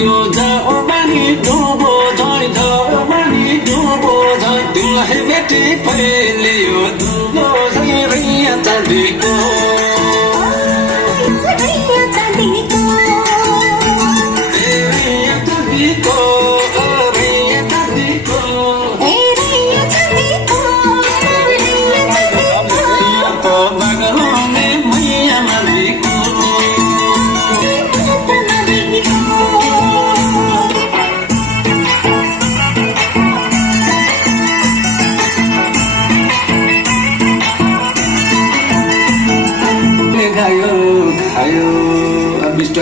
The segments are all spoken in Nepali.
यो जाओ बनी डुबो जाय जाओ बनी डुबो जाय तिमीलाई भेटे पहिले यो डुबो जाय रैया चाँदीको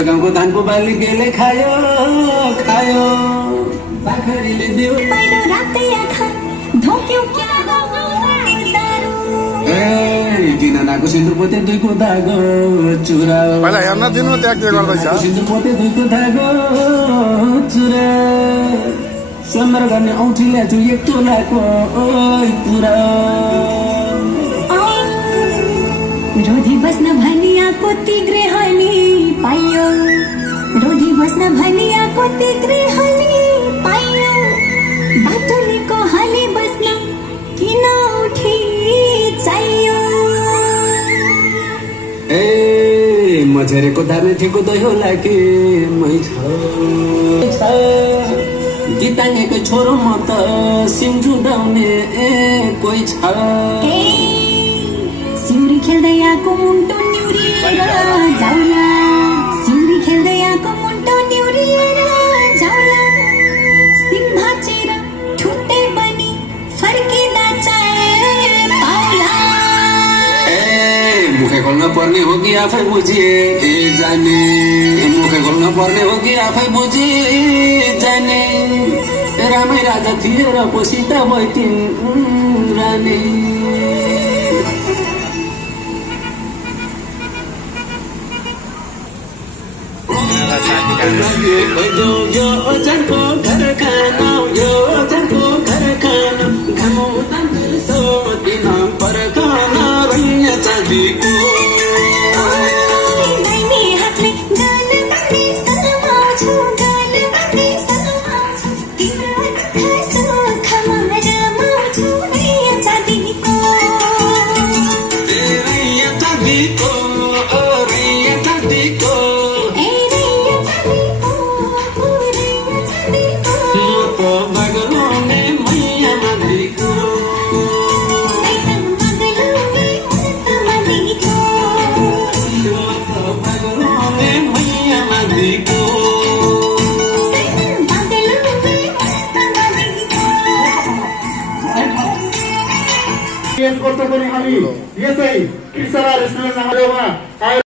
गाउँको धानको बाली गेले खायो खायो बाखरीले दियो दिनानाको सिन्दुर पोते दुईको धागो चुरा सिन्दुर पोते दुईको धागो चुरा सम्बर गर्ने औँठी ल्याछु एक तोलाको पुरा रोधी बस्न भनियाको तिग्रे हली पाइयो रोधी बस्न भनियाको तिग्रे हली पाइयो बाटोलीको हली बस्न किन उठी चाहियो ए मझेरेको धार्ने ठेको दही होला कि मै छ गीताङ्गेको छोरो म त सिन्जु डाउने कोही छ सिउरी खेल्दै आएको मुन्टो निउरिएर जाउला सिउरी खेल्दै आएको मुन्टो निउरिएर जाउला सिङ भाँचेर ठुट्टै बनी फर्किँदा चाहे पाउला ए मुखे खोल्न पर्ने हो कि आफै बुझे जाने मुखे खोल्न पर्ने हो कि आफै बुझे जाने रामै राजा थिए र पोसिता भइथिन् रानी यो जनको घर खाना यो जनको घर खाना घामो तन्सो दिन पर खाना रैया चाँदीको दाहिने हातले गाल बाँधी शर्माउँछु गाल बाँधी शर्माउँछु तिम्रो खासो खामा रमाउँछु रैया चाँदीको रैया चाँदीको रैया चाँदीको यसै कृष्ण रेस्टुरेन्ट